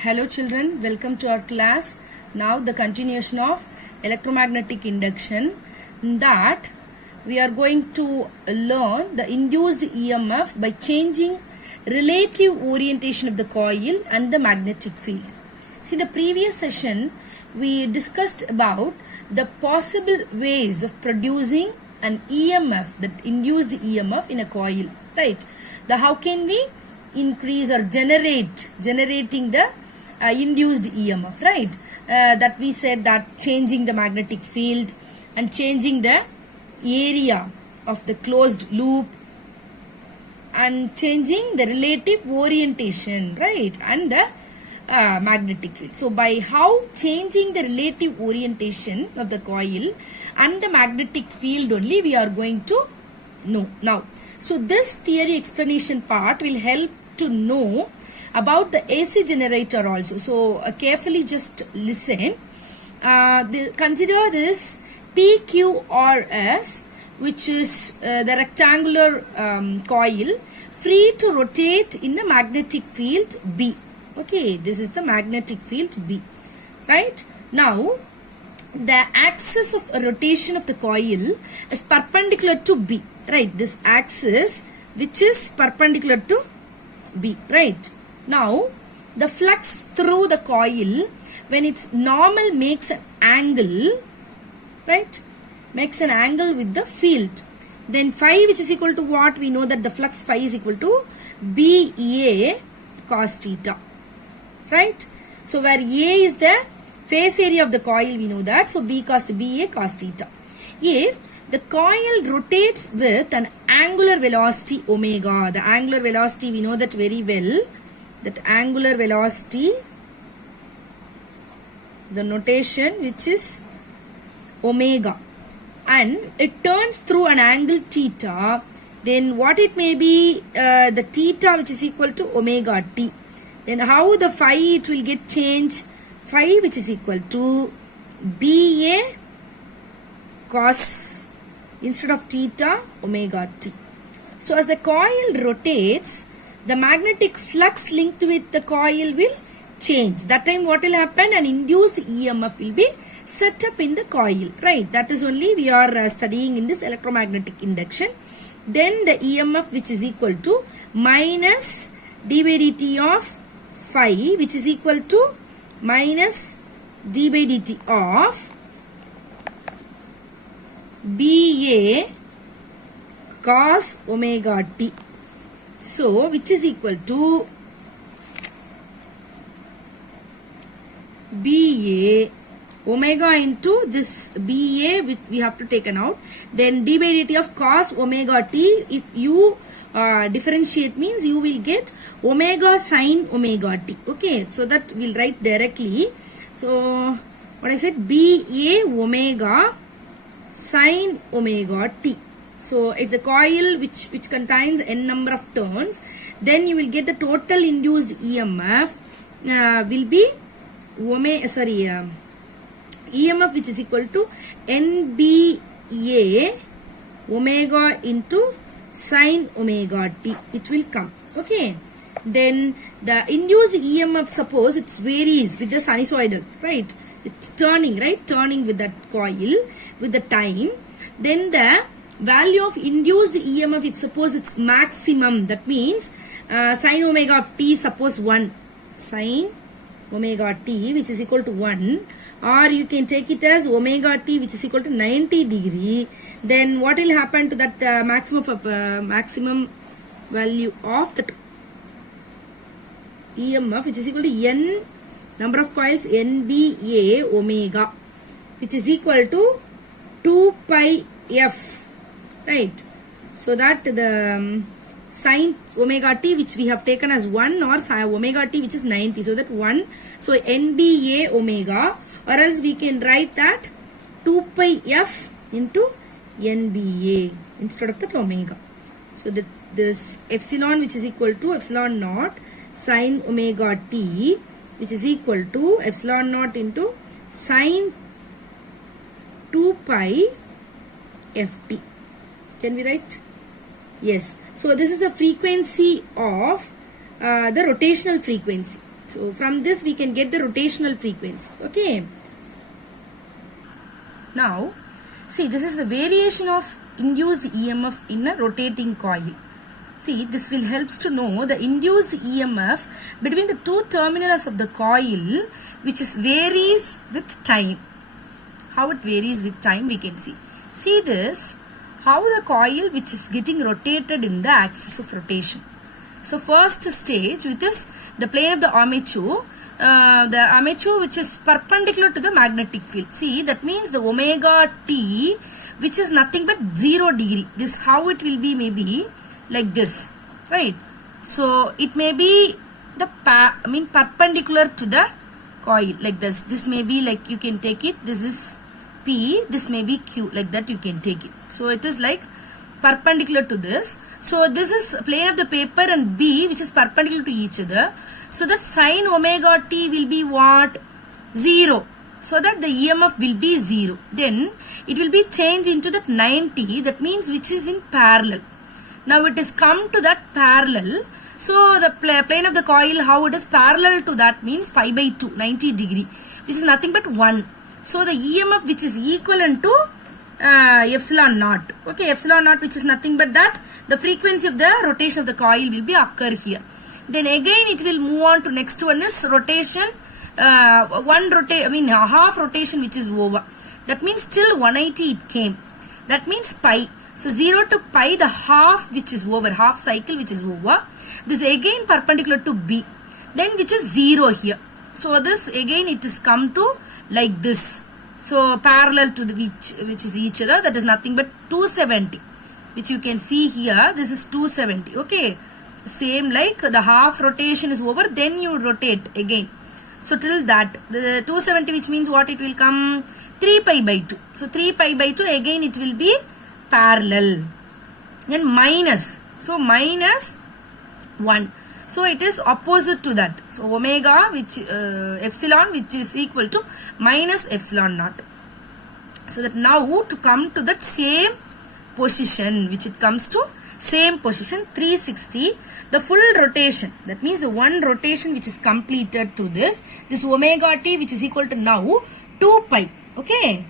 Hello children, welcome to our class. Now the continuation of electromagnetic induction, that we are going to learn the induced EMF by changing relative orientation of the coil and the magnetic field. See, the previous session we discussed about the possible ways of producing an EMF, the induced EMF in a coil, right? How can we increase or generating the induced EMF, right? That we said that changing the magnetic field and changing the area of the closed loop and changing the relative orientation, right? And the magnetic field. So by how changing the relative orientation of the coil and the magnetic field only we are going to know now. So this theory explanation part will help to know about the AC generator also. So carefully just listen. Consider this PQRS, which is the rectangular coil free to rotate in the magnetic field B. Okay, this is the magnetic field B, right? Now the axis of rotation of the coil is perpendicular to B, right? This axis which is perpendicular to B, right? Now the flux through the coil when it's normal makes an angle, right? Makes an angle with the field. Then phi, which is equal to what? We know that the flux phi is equal to BA cos theta, right? So where A is the face area of the coil, we know that. So BA cos theta. If the coil rotates with an angular velocity omega, the angular velocity we know that very well, that angular velocity, the notation which is omega, and it turns through an angle theta, then what it may be, the theta which is equal to omega t. Then how the phi it will get changed? Phi which is equal to BA cos, instead of theta, omega t. So as the coil rotates, the magnetic flux linked with the coil will change. That time what will happen? An induced EMF will be set up in the coil, right? That is only we are studying in this electromagnetic induction. Then the EMF which is equal to minus d by dt of phi, which is equal to minus d by dt of BA cos omega t. So which is equal to BA omega into this BA which we have to take out. Then d by dt of cos omega t. If you differentiate means you will get omega sin omega t. Okay, so that we'll write directly. So what I said, BA omega sin omega t. So if the coil which contains n number of turns, then you will get the total induced EMF will be EMF which is equal to NBA omega into sin omega t. It will come. Okay. Then the induced EMF, suppose it varies with the sinusoidal, right? It's turning, right? Turning with that coil with the time. Then the value of induced EMF, if suppose it's maximum, that means sin omega of t, suppose 1. Sin omega t which is equal to 1, or you can take it as omega t which is equal to 90 degree. Then what will happen to that maximum value of the EMF which is equal to n number of coils NBA omega, which is equal to 2 pi f, right? So that the sin omega t which we have taken as 1, or omega t which is 90, so that 1, so NBA omega, or else we can write that 2 pi f into NBA instead of that omega. So that this epsilon which is equal to epsilon naught sin omega t which is equal to epsilon naught into sin 2 pi ft. Can we write? Yes. So this is the frequency of the rotational frequency. So from this we can get the rotational frequency. Okay. Now, see, this is the variation of induced EMF in a rotating coil. See, this will helps to know the induced EMF between the two terminals of the coil, which is varies with time. How it varies with time we can see. See this, how the coil which is getting rotated in the axis of rotation. So first stage with this, the plane of the armature which is perpendicular to the magnetic field. See, that means the omega t which is nothing but 0 degree. This how it will be, maybe like this, right? So it may be the perpendicular to the coil like this. This may be like, you can take it, this is P, this may be Q, like that you can take it. So it is like perpendicular to this. So this is plane of the paper and B which is perpendicular to each other. So that sin omega t will be what? 0. So that the EMF will be 0. Then it will be changed into that 90, that means which is in parallel. Now it is come to that parallel. So the plane of the coil, how it is parallel to that means pi by 2, 90 degree, which is nothing but 1. So the EMF which is equivalent to epsilon naught. Okay, epsilon naught which is nothing but that the frequency of the rotation of the coil will be occur here. Then again it will move on to next one is rotation, half rotation which is over. That means still 180 it came. That means pi. So 0 to pi, the half which is over, half cycle which is over. This again perpendicular to B. Then which is 0 here. So this again it is come to like this. So parallel to the which is each other, that is nothing but 270. Which you can see here, this is 270. Okay. Same like the half rotation is over, then you rotate again. So till that, the 270 which means what it will come? 3 pi by 2. So 3 pi by 2 again it will be parallel. Then minus. So minus 1. So it is opposite to that. So omega which epsilon which is equal to minus epsilon naught. So that now to come to that same position which it comes to same position 360, the full rotation, that means the one rotation which is completed through this omega t which is equal to now 2 pi. Okay.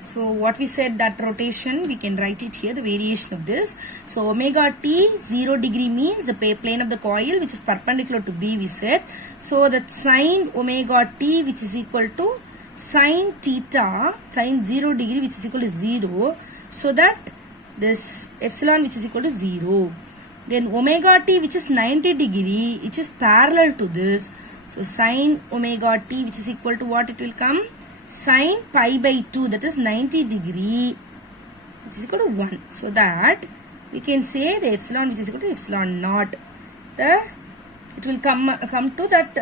So what we said, that rotation we can write it here, the variation of this. So omega t 0 degree means the plane of the coil which is perpendicular to B we said. So that sin omega t which is equal to sin theta, sin 0 degree which is equal to 0. So that this epsilon which is equal to 0. Then omega t which is 90 degree, which is parallel to this. So sin omega t which is equal to what it will come? Sin pi by 2, that is 90 degree, which is equal to 1. So that we can say the epsilon which is equal to epsilon naught. It will come to that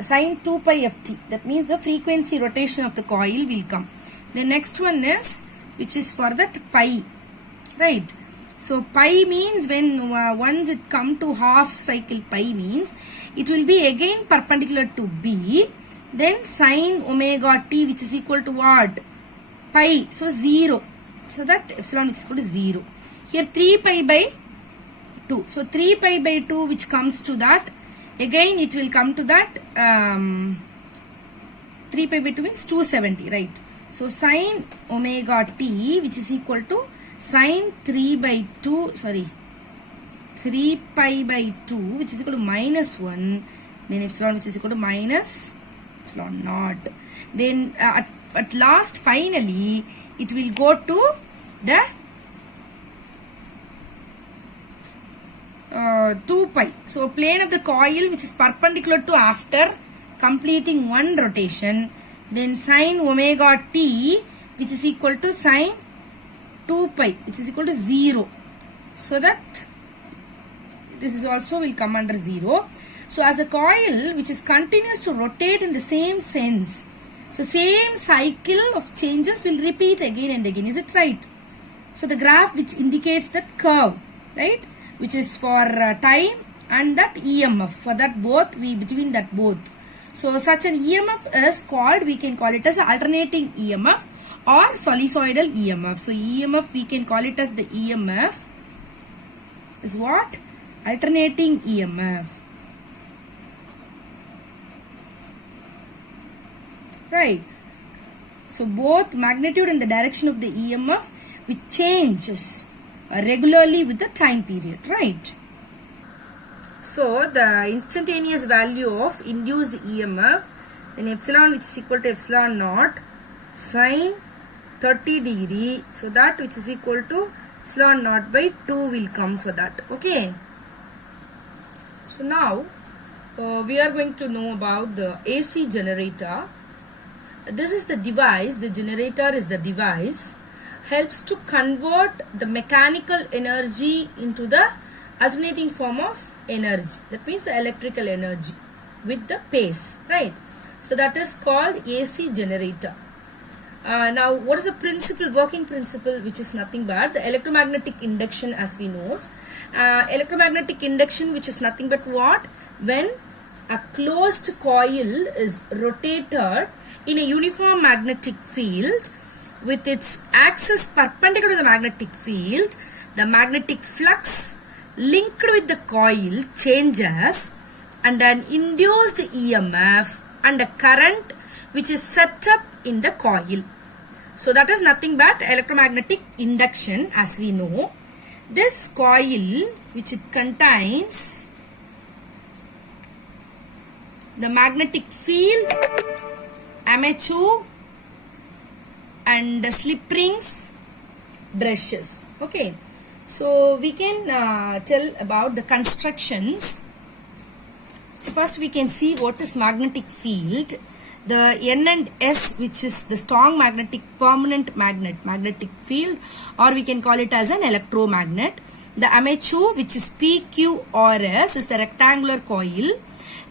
sin 2 pi ft. That means the frequency rotation of the coil will come. The next one is which is for that pi, right? So pi means when once it come to half cycle pi means it will be again perpendicular to B. Then sin omega t which is equal to what? Pi. So 0. So that epsilon which is equal to 0. Here 3 pi by 2. So 3 pi by 2 which comes to that. Again it will come to that 3 pi by 2 means 270, right? So sin omega t which is equal to sin 3 pi by 2 which is equal to minus 1. Then epsilon which is equal to minus epsilon naught. Then at last finally it will go to the 2 pi. So plane of the coil which is perpendicular to after completing one rotation. Then sin omega t which is equal to sin 2 pi which is equal to 0. So that this is also will come under 0. So as the coil which is continues to rotate in the same sense, so same cycle of changes will repeat again and again. Is it right? So the graph which indicates that curve, right, which is for time and that EMF, for that both, between that both. So such an EMF is called, we can call it as alternating EMF or sinusoidal EMF. So EMF we can call it as the EMF is what? Alternating EMF. right? So both magnitude and the direction of the EMF which changes regularly with the time period, right? So the instantaneous value of induced EMF, then epsilon which is equal to epsilon naught sine 30 degree, so that which is equal to epsilon naught by 2 will come for that. Okay. So now we are going to know about the AC generator. This is the device, the generator is the device, helps to convert the mechanical energy into the alternating form of energy. That means the electrical energy with the pace, right? So that is called AC generator. Now what is the principle, working principle, which is nothing but the electromagnetic induction, as we know. Electromagnetic induction, which is nothing but what? When a closed coil is rotated in a uniform magnetic field with its axis perpendicular to the magnetic field, the magnetic flux linked with the coil changes and an induced EMF and a current which is set up in the coil. So that is nothing but electromagnetic induction, as we know. This coil, which it contains the magnetic field, armature and the slip rings, brushes. Okay, so we can tell about the constructions. So first we can see what is magnetic field. The N and S, which is the strong magnetic permanent magnetic field, or we can call it as an electromagnet. The armature, which is PQRS, is the rectangular coil.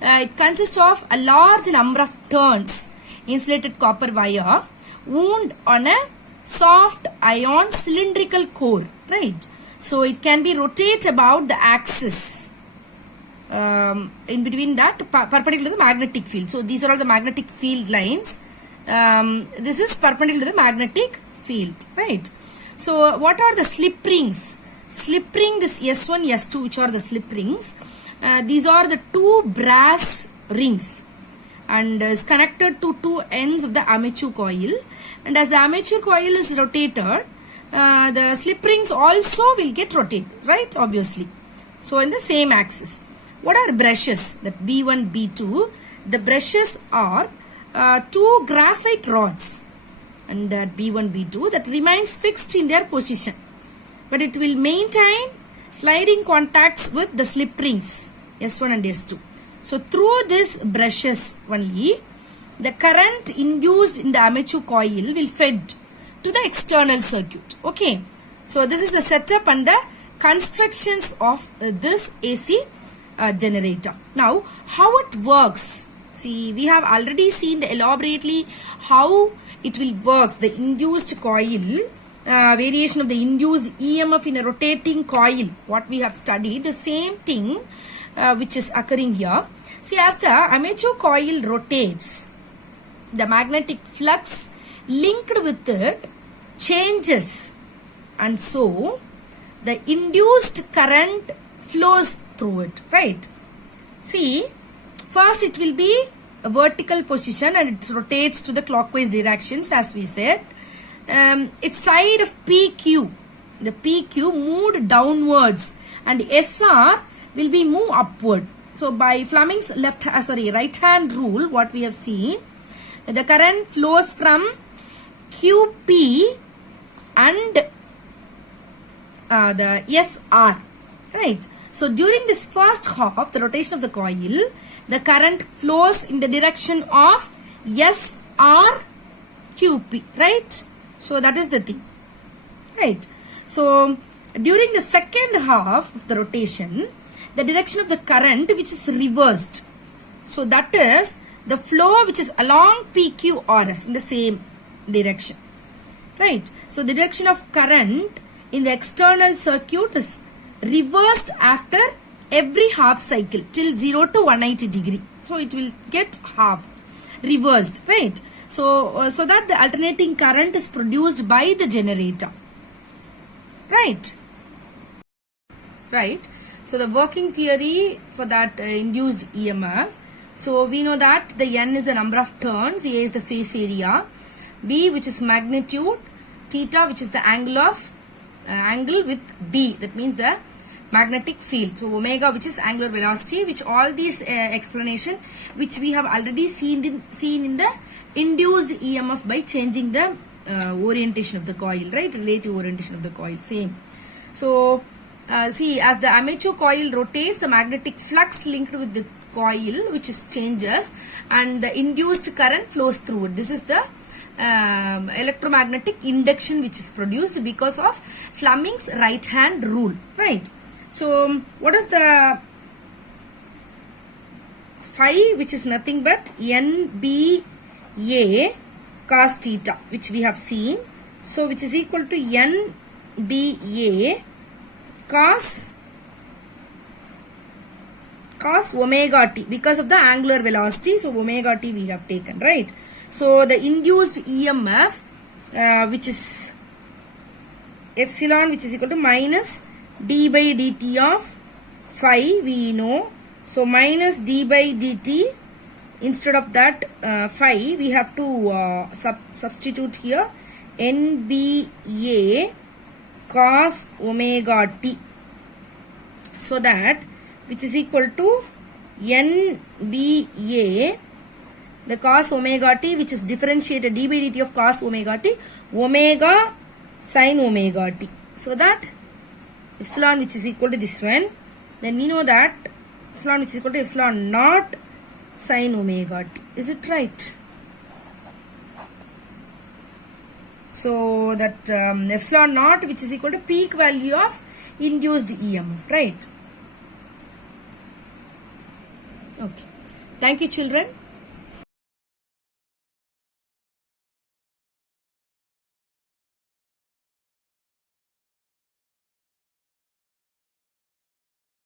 It consists of a large number of turns, insulated copper wire, wound on a soft iron cylindrical core, right? So it can be rotated about the axis in between that perpendicular to the magnetic field. So these are all the magnetic field lines. This is perpendicular to the magnetic field, right? So what are the slip rings? Slip ring, this S1, S2, which are the slip rings. These are the two brass rings and is connected to two ends of the armature coil. And as the armature coil is rotated, the slip rings also will get rotated, right? Obviously. So in the same axis. What are brushes? The B1, B2. The brushes are two graphite rods, and that B1, B2 that remains fixed in their position, but it will maintain sliding contacts with the slip rings S1 and S2. So through these brushes only, the current induced in the armature coil will fed to the external circuit. Okay, so this is the setup and the constructions of this AC generator. Now, how it works? See, we have already seen elaborately how it will work. The induced coil, variation of the induced EMF in a rotating coil. What we have studied, the same thing which is occurring here. See, as the armature coil rotates, the magnetic flux linked with it changes, and so the induced current flows through it, right? See, first it will be a vertical position and it rotates to the clockwise directions, as we said. Its side of PQ, the PQ moved downwards and SR will be moved upward. So by Fleming's right hand rule, what we have seen, the current flows from QP and the SR, right? So during this first half, the rotation of the coil, the current flows in the direction of SRQP, right? So that is the thing, right? So during the second half of the rotation, the direction of the current which is reversed. So that is the flow which is along PQRS in the same direction, right? So the direction of current in the external circuit is reversed after every half cycle till 0 to 180 degree. So it will get half reversed, right? So so that the alternating current is produced by the generator, right? Right. So the working theory for that induced EMF. So we know that the n is the number of turns, a is the phase area, b which is magnitude, theta which is the angle of angle with b, that means the magnetic field. So omega which is angular velocity, which all these explanation which we have already seen in the induced EMF by changing the orientation of the coil, right? Relative orientation of the coil, same. So see, as the armature coil rotates, the magnetic flux linked with the coil which is changes and the induced current flows through it. This is the electromagnetic induction which is produced because of Fleming's right hand rule, right? So what is the phi, which is nothing but NBA cos theta, which we have seen. So which is equal to NBA cos omega t, because of the angular velocity. So omega t we have taken, right? So the induced EMF which is epsilon, which is equal to minus d by dt of phi, we know. So minus d by dt, instead of that phi we have to substitute here NBA cos omega t, so that which is equal to NBA, the cos omega t, which is differentiated d by dt of cos omega t, omega sin omega t, so that epsilon which is equal to this one, then we know that epsilon which is equal to epsilon naught sin omega t. Is it right? So that epsilon naught which is equal to peak value of induced EMF, right? Okay. Thank you, children.